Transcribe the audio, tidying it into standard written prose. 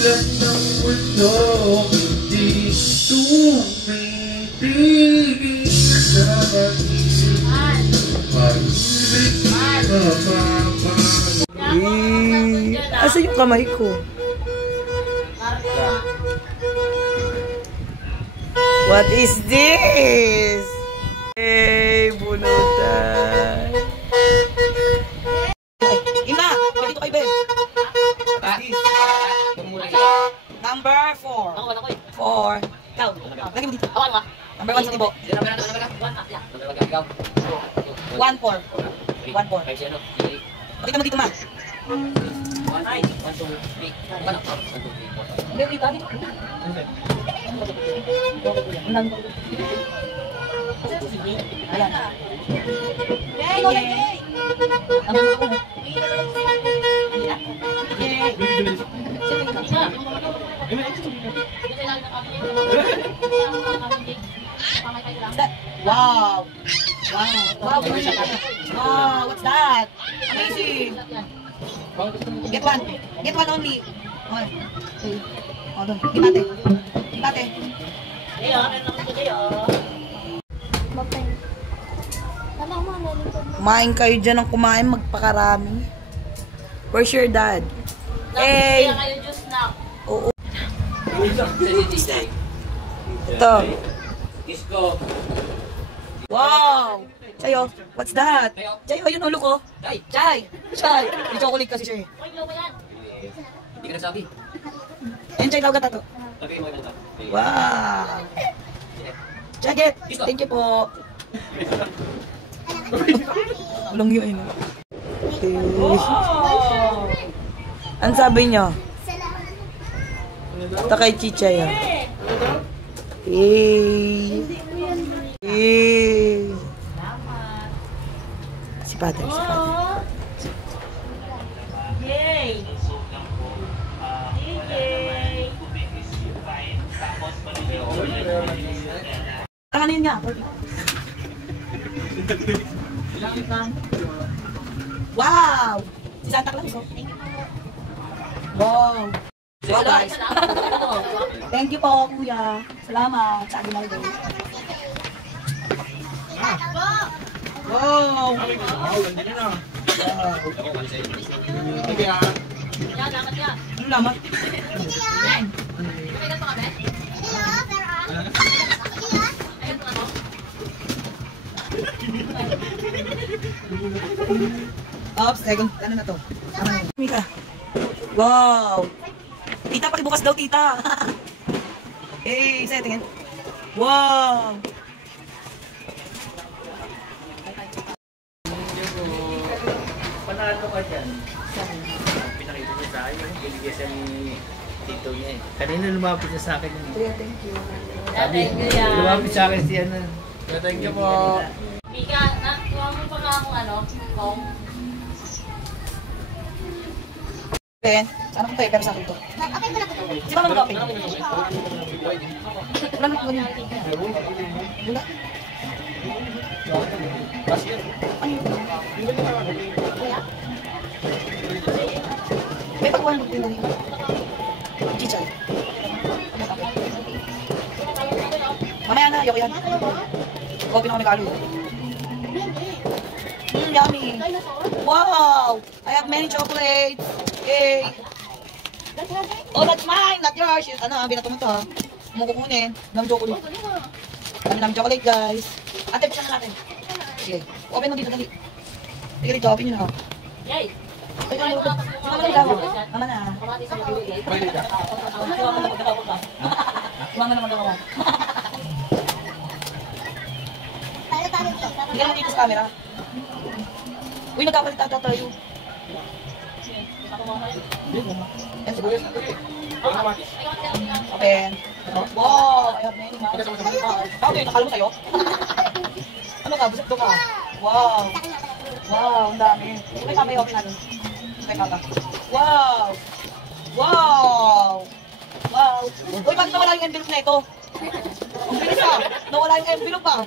Katulad ng mundo, hindi tumitigil sa pag-ibig. Pag-ibig mapapagod. Asa yung kamay ko? What is this? Hey, bunutan. Ina, pwede ito kay Ben. Number 4. 4. Lagi mo dito. Number 1 sa tibo. 1-4. 1-4. Pakita mo dito, ma. 1, 2, 3. Wow! Wow! Wow! What's that? Amazing! Get one. Get one only. Okay. Oh, doon. Gipate. Gipate. Kumain kayo dyan ng kumain, magpakarami. Where's your dad? Hey! Oo. Ito. Wow! Chayo, what's that? Chayo, yun ulo ko. Chay! Chay! May chocolate kasi siya eh. Hindi ka nagsabi. Ayun, Chay, tawag ka tato. Wow! Jacket! Thank you po. Walang yun. Okay. Ano sabi nyo? Ito kay Chicha yan. Hey! Hey! Si Padre, si Padre. Yay! Tanganin nga. Wow! Si Santa Claus. Wow! Wow, guys. Thank you po, kuya. Salamat sa akin lang. Wow! Salamat. Oops, second. Ano na to? Mika. Wow! Tita, pakibukas daw, tita. Hey, sa'yo tingin. Wow! Panalo ka dyan. Pinakita niya sa akin, binigay siya ni tito niya eh. Kanina lumapit niya sa akin. Thank you. Sabi, lumapit sa akin siya na. Thank you po. Mika, nakuha mo pa nga akong ano, kong. Ben, sana kong paper sa akin to. Di ba mag-open? Wala na ko niya. Wala. May pagkuhan mo din dito. Chicha. Mamaya na, ayoko yan. Open ako may kalo. Yummy. Wow! I have many chocolates. Yay! Oh, that's mine, not yours. Ano, binato mo to ha. Kukunin. Dami chocolate. Dami chocolate, guys. Ate, buksan na natin. Sige. Open mo dito, dali. Sige dito, open nyo na. Yay! Si Mama na ilaw. Mama na. Mama na magawa. Hindi naman dito sa camera. Uy, nagkapalit ata tayo. Yan, siguro. Open. Wow! I have many mouths. Okay, nakalo mo sa'yo? Ano ka? Busok ka? Wow! Wow, ang dami. May kamay open na dun. May kaka. Wow! Wow! Wow! Uy, bakit nawala yung envelope na ito? Ang bilis ah! Nawala yung envelope ah!